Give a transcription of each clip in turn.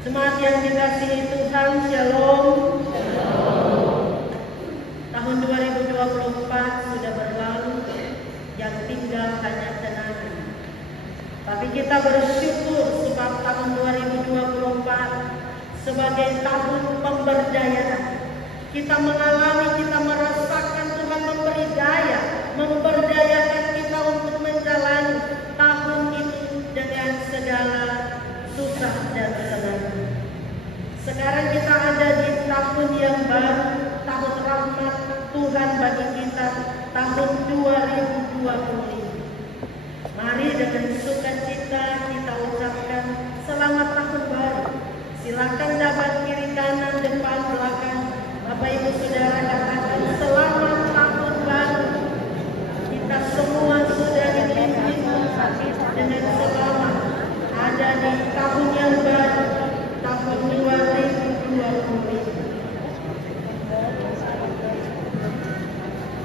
Jemaat yang dikasihi Tuhan, Shalom. Tahun 2024 sudah berlalu, yang tinggal hanya kenangan. Tapi kita bersyukur sebab tahun 2024 sebagai tahun pemberdayaan. Kita mengalami, kita merasakan Tuhan memberi daya, memberdayakan kita untuk menjalani tahun ini dengan segala susah dan senang. Sekarang kita ada di tahun yang baru, tahun rahmat Tuhan bagi kita, tahun 2025. Mari dengan sukacita kita ucapkan selamat tahun baru. Silakan dapat kiri kanan, depan, belakang. Bapak Ibu Saudara katakan selamat tahun baru. Kita semua sudah dipimpin dengan selamat ada di tahun yang baru, tahun 2025.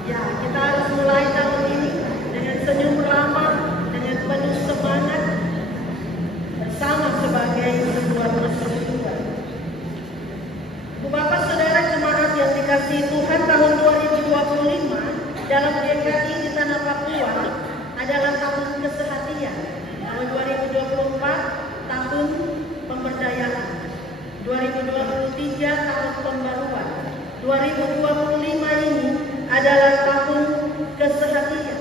Ya, kita harus mulai tahun ini dengan senyum ramah, dengan penuh semangat, bersama sebagai sebuah persekutuan. Ibu Bapak Saudara jemaat yang dikasihi Tuhan, tahun 2025 dalam GKI di Tanah Papua adalah tahun kesehatian. Tahun 2024 tahun pemberdayaan, 2023 tahun pembaruan, 2025 ini adalah tahun kesehatian.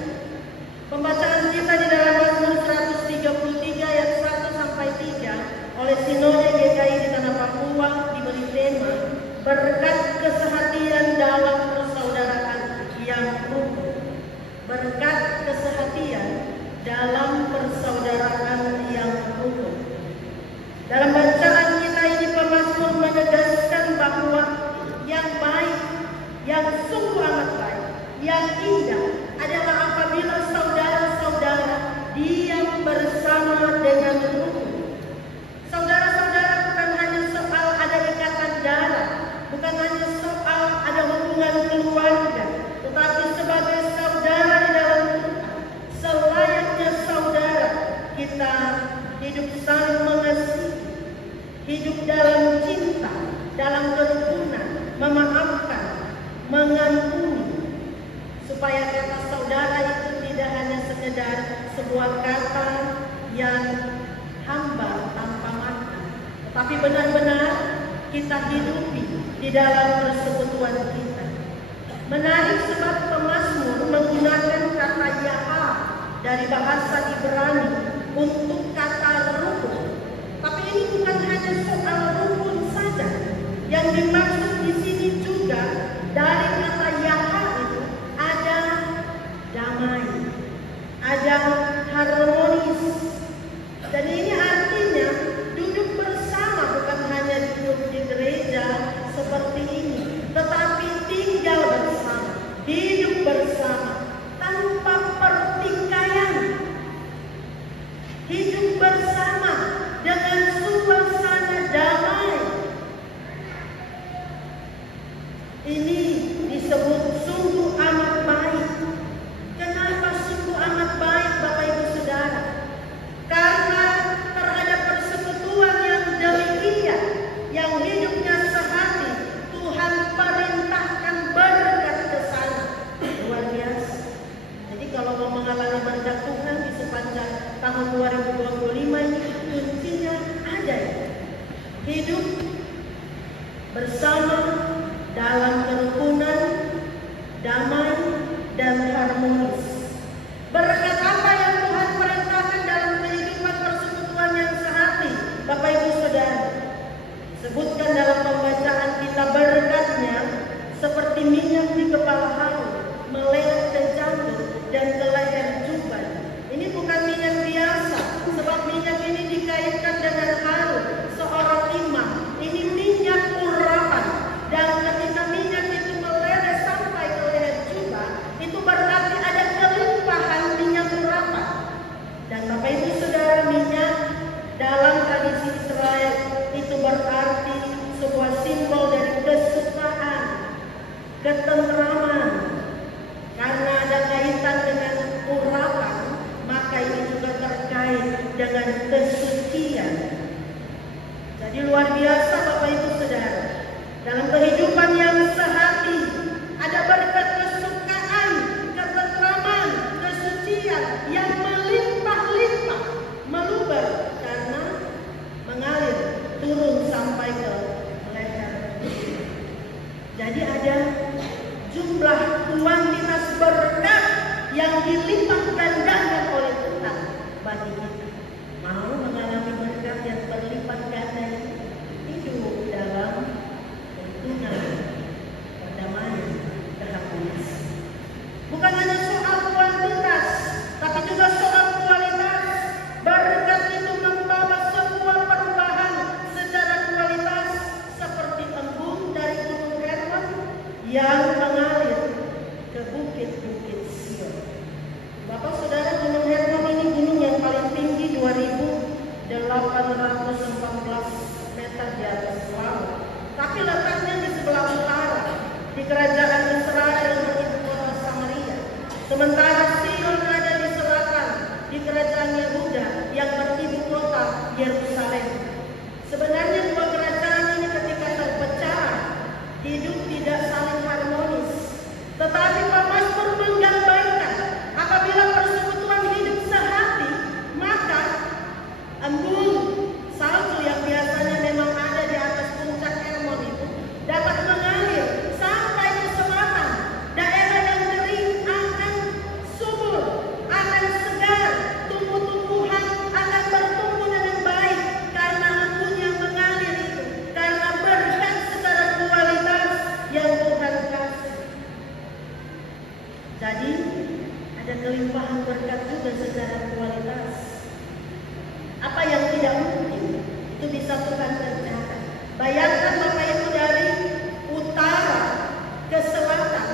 Pembacaan kita di dalam Mazmur 133 ayat 1 sampai 3 oleh Sinode GKI di Tanah Papua diberi tema berkat kesehatian dalam persaudaraan yang rukun. Berkat kesehatian dalam persaudaraan yang rukun. Dalam bacaan kita ini pemazmur menegaskan bahwa yang baik, yang sungguh amat baik, yang indah adalah apabila saudara-saudara diam bersama dengan rukun. Saudara-saudara bukan hanya soal ada ikatan darah, bukan hanya soal ada hubungan keluarga, tetapi sebagai saudara di dalam Tuhan, selayaknya saudara kita hidup saling mengasihi, hidup dalam cinta, dalam kerukunan, memaafkan, mengampuni, supaya kata saudara itu tidak hanya sekedar sebuah kata yang hamba tanpa makna, tetapi benar-benar kita hidupi di dalam persekutuan kita. Menarik sebab pemazmur menggunakan kata yaha dari bahasa Ibrani untuk kata rukun. Tapi ini bukan hanya soal rukun saja. Yang dimaksud di sini juga dari kata yaha itu ada damai, ada harmonis. Dan ini artinya duduk bersama, bukan hanya duduk di gereja seperti ini, tetapi tinggal bersama, hidup bersama tanpa pertikaian, hidup bersama dengan suasana damai. Ini disebut sungguh amat baik. Kenapa sungguh amat baik, Bapak Ibu Saudara? Karena terhadap persekutuan yang demikian, yang hidupnya sehati, Tuhan perintahkan berkat ke sana. Luar biasa. Jadi kalau mau mengalami berkat Tuhan di sepanjang tahun 2025 ini, kuncinya ada ya. Hidup bersama dalam kerukunan, damai, dan harmonis. Berkat apa yang Tuhan perintahkan dalam kehidupan persekutuan yang sehati, Bapak Ibu Saudara? Sebutkan dalam pembacaan kita berkatnya seperti minyak di kepala Harun, meleleh ke jantung dan ke leher jubah. Ini bukan minyak biasa, sebab minyak ini dikaitkan dengan Harun, seorang imam. Ini minyak urapan, dan ketika minyak Jadi luar biasa Bapak Ibu Saudara. Dalam kehidupan yang sehati ada berkat kesukaan, ketentraman, kesucian yang melimpah-limpah, meluber karena mengalir turun sampai ke leher. Jadi ada jumlah kuantitas berkat yang dilipat gandakan oleh Tuhan bagi kita. Mau mengalami berkat yang berlipat ganda, hidup dalam tuntunan perdamaian terharmonis. Bukan hanya soal kuantitas, tapi juga soal kualitas. Berkat itu membawa sebuah perubahan secara kualitas seperti embun dari Gunung Hermon yang mengalir ke bukit-bukit Sion. Bapak Saudara, Gunung Hermon ini gunung yang paling tinggi 2.814 meter di atas laut. Tapi letaknya di sebelah utara, di kerajaan Israel yang ibu kota Samaria. Sementara Sion ada di selatan, di kerajaan Yehuda yang beribu kota Yerusalem. Sebenarnya dua kerajaan ini ketika terpecah, hidup tidak saling harmonis. Tetapi pemazmur menggambarkan apabila persekutuan hidup sehati, maka embun salju yang biasanya memang ada di atas puncak Hermon itu dapat mengalir sampai ke selatan. Daerah yang kering akan subur, akan segar, tumbuh-tumbuhan akan bertumbuh dengan baik karena embun yang mengalir itu, karena berkat secara kualitas yang Tuhan kasih. Jadi ada kelimpahan berkat juga secara kualitas. Apa yang tidak mungkin itu bisa Tuhan kerjakan. Bayangkan Bapak Ibu, dari utara ke selatan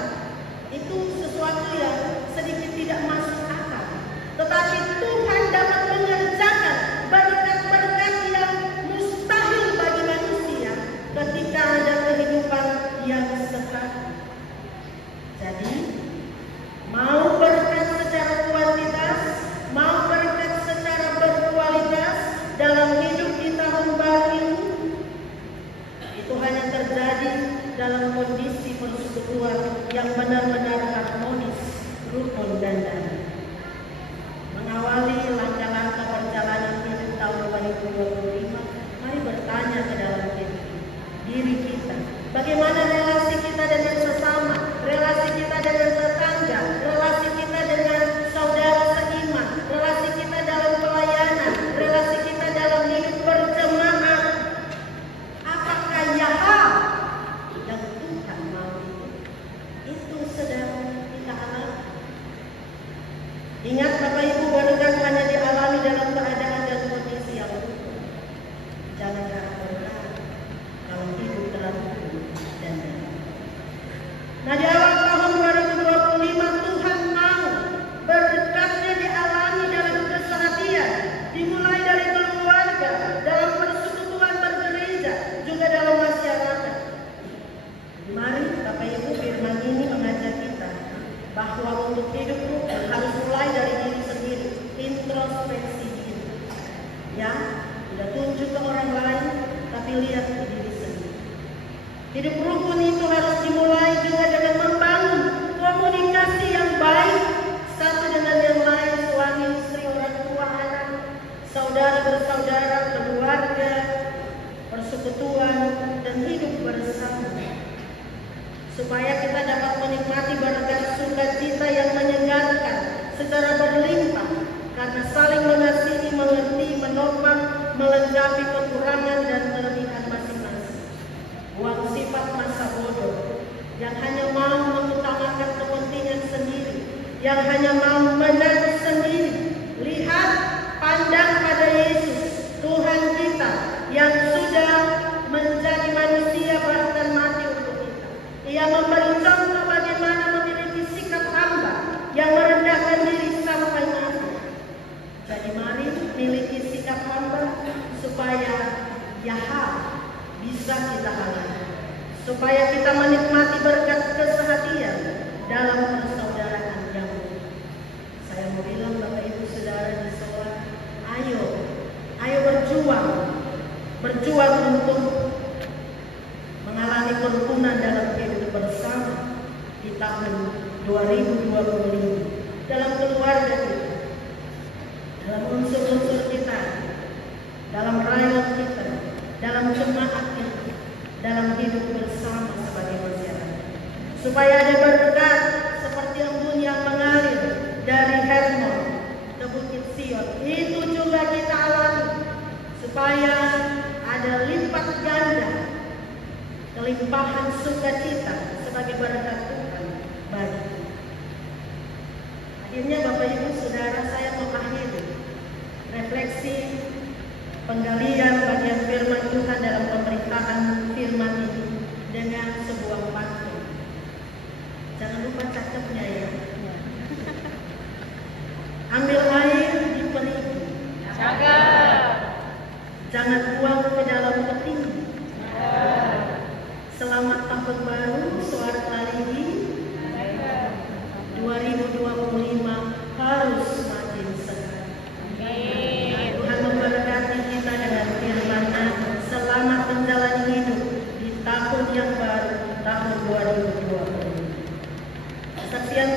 itu sesuatu yang sedikit tidak masuk akal. Tetapi Tuhan dapat mengerjakan berkat-berkat yang mustahil bagi manusia ketika ada kehidupan yang sehati. Jadi mau berkat secara kuantitas, mau berkat secara berkualitas dalam hidup di tahun baru ini, itu hanya terjadi dalam kondisi persekutuan yang benar-benar harmonis, rukun dan damai. Mengawali langkah-langkah perjalanan hidup tahun 2025, mari bertanya ke dalam diri kita, bagaimana relasi kita dengan sesama, relasi kita dengan tetangga, relasi kita dengan saudara seiman, relasi kita dalam pelayanan, relasi kita dalam hidup berjemaah. Apakah Yahweh yang Tuhan mau itu sedang kita alami? Ingat Bapak Ibu, berkat hanya dialami dalam keadaan dan kondisi yang utuh. Jangan harap berharap kalau hidup dalam rukun dan damai. Nah, di awal tahun 2025 Tuhan mau berkatnya dialami dalam keseharian, dimulai dari keluarga, dalam persekutuan bergereja, juga dalam masyarakat. Mari Bapak Ibu, firman ini mengajak kita bahwa untuk hidup rukun harus mulai dari diri sendiri, introspeksi diri. Ya, tidak tunjuk ke orang lain, tapi lihat ke diri sendiri. Hidup rukun itu harus dimulai juga dengan membangun komunikasi yang baik satu dengan yang lain, suami, istri, orang tua, anak, saudara bersaudara, keluarga, persekutuan, dan hidup bersama. Supaya kita dapat menikmati berkat sukacita yang menyegarkan secara berlimpah, karena saling mengasihi, mengerti, menopang, melengkapi kekurangan dan kelebihan masing-masing. Buang sifat masa bodoh yang hanya mau mengutamakan kepentingan sendiri, yang hanya mau menang sendiri. Lihat, pandang pada Yesus, Tuhan kita yang sudah menjadi manusia bahkan mati untuk kita. Ia memberi contoh bagaimana memiliki sikap hamba yang merendahkan diri sampai mati. Jadi mari miliki sikap hamba supaya Yahweh bisa kita alami, supaya kita menikmati berkat keseharian dalam persaudaraan yang utuh. Saya mau bilang Bapak Ibu Saudara di sekolah, ayo berjuang berjuang untuk mengalami kerukunan dalam hidup bersama di tahun 2025 dalam keluarga kita, dalam unsur-unsur kita, dalam rakyat kita, dalam jemaat kita, dalam hidup bersama sebagai masyarakat, supaya ada berkat seperti embun yang mengalir dari Hermon ke Bukit Sion. Itu juga kita alami, supaya ada lipat ganda kelimpahan sukacita sebagai berkat Tuhan bagi kita. Akhirnya Bapak Ibu Saudara, saya mengakhiri refleksi penggalian bagian firman Tuhan dalam pemberitaan firman ini dengan sebuah pantun. Jangan lupa catatnya ya. Ambil air di perigi, jangan buang ke dalam peti. Selamat tahun baru, suara Kaligi 2025 harus semakin sehat. Tuhan memberkati kita dengan firman-Nya. Selamat menjalani hidup di tahun yang baru, tahun 2020. Kesaksian